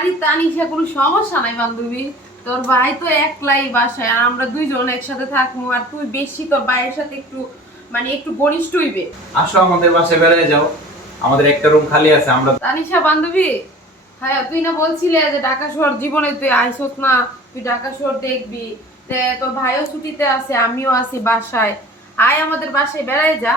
আরে তানিশা, কোনো সমস্যা নাই বান্ধবী। তোর ভাই তো একলাই বাসায়, আর আমরা দুইজন একসাথে থাকবো। আর তুই বেশি তোর ভাইয়ের সাথে একটু একটু ঘনিষ্ঠ হইবে। আসো আমাদের বাসায় বেড়ায় যাও, আমাদের একটা রুম খালি আছে। আমরা তানিশা বান্ধবী, হ্যাঁ তুই না বলছিলে যে ঢাকা শহর জীবনে তুই আইসোস না, তুই ঢাকা শহর দেখবি। তে তোর ভাইও ছুটিতে আছে, আমিও আছি বাসায়। আয় আমাদের বাসায় বেড়ায় যা।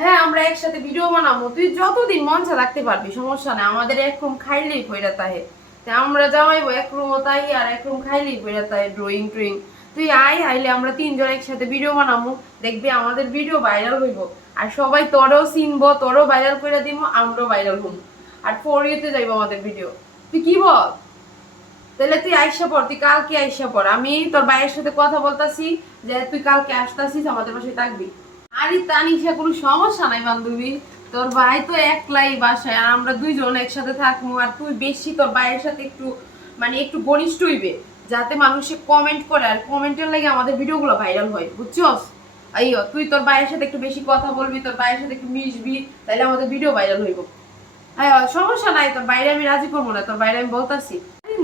হ্যাঁ, আমরা একসাথে ভিডিও বানাবো। তুই যতদিন মন চা রাখতে পারবি, সমস্যা নাই। আমাদের এক রুম খাইলেই পয়রা তাহে। তে আমরা জামাইবো এক রুম তাই, আর এক রুম খাইলেই পয়রা তাহে, ড্রয়িং ট্রয়িং। তুই আইলে আমরা তিনজন একসাথে ভিডিও বানাবো। দেখবি আমাদের ভিডিও ভাইরাল হইব। আর সবাই তোরও চিনবো, তোরও ভাইরাল করে দিব, আমরাও ভাইরাল হব। আর ফর ইউতে যাইবো আমাদের ভিডিও। তুই কি বল? তাহলে তুই আইসা পড়, তুই কালকে আইসা পড়। আমি তোর ভাইয়ের সাথে কথা বলতাছি যে তুই কালকে আসতাছিস, আমাদের বাসায় থাকবি। আরে তানিশা, কোনো সমস্যা নাই বান্ধবী। তোর ভাই তো একলাই বাসায়, আর আমরা দুইজন একসাথে থাকবো। আর তুই বেশি তোর ভাইয়ের সাথে একটু একটু ঘনিষ্ঠ হইবে, যাতে মানুষে কমেন্ট করে। আর কমেন্টের লাগে আমাদের ভিডিওগুলো ভাইরাল হয়, বুঝছস? আইও, তুই তোর ভাইয়ের সাথে একটু বেশি কথা বলবি, তোর ভাইয়ের সাথে একটু মিশবি, তাহলে আমাদের ভিডিও ভাইরাল হইব। হ্যাঁ, সমস্যা নাই। তোর বাইরে আমি রাজি করবো না, তোর বাইরে আমি বলতাছি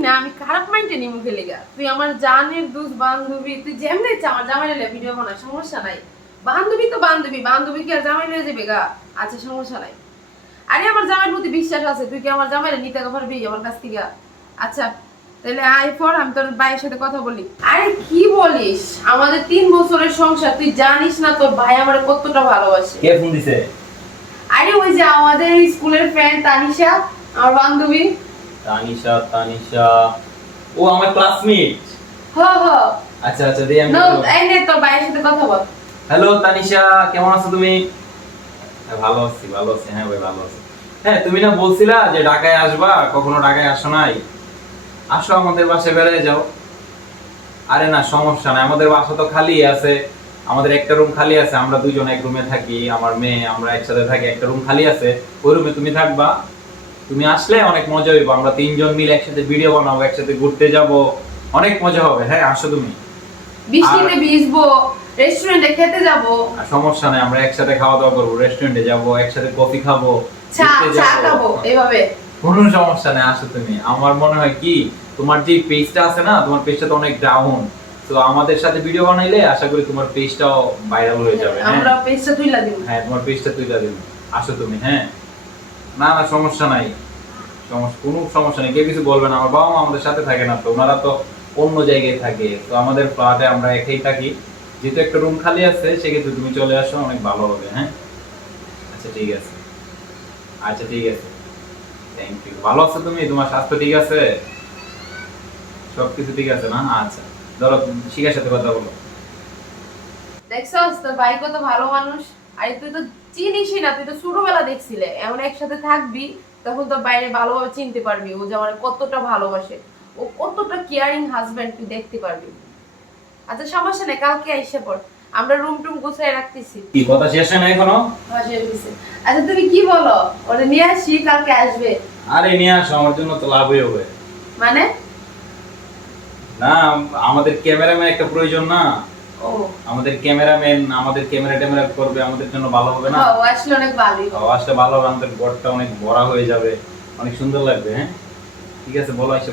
না। আমি খারাপ মাইন্ডে নিমু খেলে গা। তুই আমার জানের দুধ বান্ধবী, তুই যেমনি ইচ্ছা আমার জামাই নিলে ভিডিও বানা, সমস্যা নাই। বান্ধবী তো বান্ধবী, বান্ধবী কি আর জামাই নিয়ে যাবে গা? আচ্ছা, সমস্যা নাই। আরে আমার জামাইয়ের প্রতি বিশ্বাস আছে, তুই কি আমার জামাইরে নিতে পারবি আমার কাছ থেকে? আচ্ছা, তাহলে আয় পর, আমি তোর ভাইয়ের সাথে কথা বলি। আরে কি বলিস, আমাদের 3 বছরের সংসার, তুই জানিস না তোর ভাই আমার কতটা ভালোবাসে। কে ফোন দিছে? আরে ওই যে আমাদের স্কুলের ফ্রেন্ড তানিশা, আমার বান্ধবী। তানিশা? তানিশা ও আমার ক্লাসমেট। হ্যাঁ হ্যাঁ। আচ্ছা আচ্ছা, দেই আমি। এই নে তোর ভাইয়ের সাথে কথা বল। হ্যালো তানিশা, কেমন আছো তুমি? হ্যাঁ, ভালো আছি ভালো আছি। হ্যাঁ ভাই, ভালো আছি। হ্যাঁ, তুমি না বলছিলা যে ঢাকায় আসবা, কখনো ঢাকায় আসো নাই। আসো আমাদের বাসায় বেড়ায় যাও। আরে না, সমস্যা নাই, আমাদের বাসা তো খালি আছে। আমাদের একটা রুম খালি আছে, আমরা দুইজন এক রুমে থাকি। আমার মেয়ে, আমরা একসাথে থাকি। একটা রুম খালি আছে, ওই রুমে তুমি থাকবা। তুমি আসলে অনেক মজা হইব। আমরা তিনজন মিলে একসাথে ভিডিও বানাবো, একসাথে ঘুরতে যাব, অনেক মজা হবে। হ্যাঁ, আসো তুমি। বৃষ্টিতে ভিজবো, রেস্টুরেন্টে খেতে যাব। আর সমস্যা নাই, আমরা একসাথে খাওয়া দাওয়া করবো, রেস্টুরেন্টে যাব, একসাথে কফি খাবো, চা ঘুরতে চা যাবো। খাবো এইভাবে। কোনো সমস্যা নেই, আসো তুমি। আমার মনে হয় কি, তোমার যে পেজটা আছে না, তোমার পেজটা তো অনেক ডাউন। তো আমাদের সাথে ভিডিও বানাইলে আশা করি তোমার পেজটাও ভাইরাল হয়ে যাবে। হ্যাঁ, আমরা পেজটা তুইলা দিব। হ্যাঁ, তোমার পেজটা তুইলা দিব। আসো তুমি। হ্যাঁ, না না, সমস্যা নাই। কোনো সমস্যা নেই, কেউ কিছু বলবে না। আমার বাবা মা আমাদের সাথে থাকে না, তো ওনারা তো অন্য জায়গায় থাকে। তো আমাদের ফ্ল্যাটে আমরা একাই থাকি। যেহেতু একটা রুম খালি আছে, সেক্ষেত্রে তুমি চলে আসো, অনেক ভালো হবে। হ্যাঁ, আচ্ছা ঠিক আছে। আচ্ছা ঠিক আছে, থ্যাংক ইউ। ভালো আছো তুমি? তোমার স্বাস্থ্য ঠিক আছে? সবকিছু ঠিক আছে না? আচ্ছা, ধরো শিখার সাথে কথা বলো। দেখছস তোর ভাই কত ভালো মানুষ। আরে তুই তো চিনিসই না, তুই তো ছোটবেলা দেখছিলে। এমন একসাথে থাকবি, তখন তোর বাইরে ভালোভাবে চিনতে পারবি ও যে আমার কতটা ভালোবাসে, ও কতটা কেয়ারিং হাজবেন্ড তুই দেখতে পারবি। আচ্ছা, সমস্যা নেই, কালকে আইসা পড়। আমরা রুম টুম গুছাই রাখতেছি। কি কথা শেষ হয় না এখনো? আচ্ছা, তুমি কি বলো? ওরে নিয়ে আসি, কালকে আসবে? আরে নিয়ে আসো, আমার জন্য তো লাভই হবে। মানে? না, আমাদের ক্যামেরাম্যান একটা প্রয়োজন না? ও, আমাদের ক্যামেরাম্যান আমাদের ক্যামেরা ট্যামেরা করবে, আমাদের জন্য ভালো হবে না? হ্যাঁ, ও আসলে অনেক ভালোই হবে। আসলে ভালো হবে, আমাদের ঘরটা অনেক বড় হয়ে যাবে, অনেক সুন্দর লাগবে। হ্যাঁ, ঠিক আছে, বলো আইসা।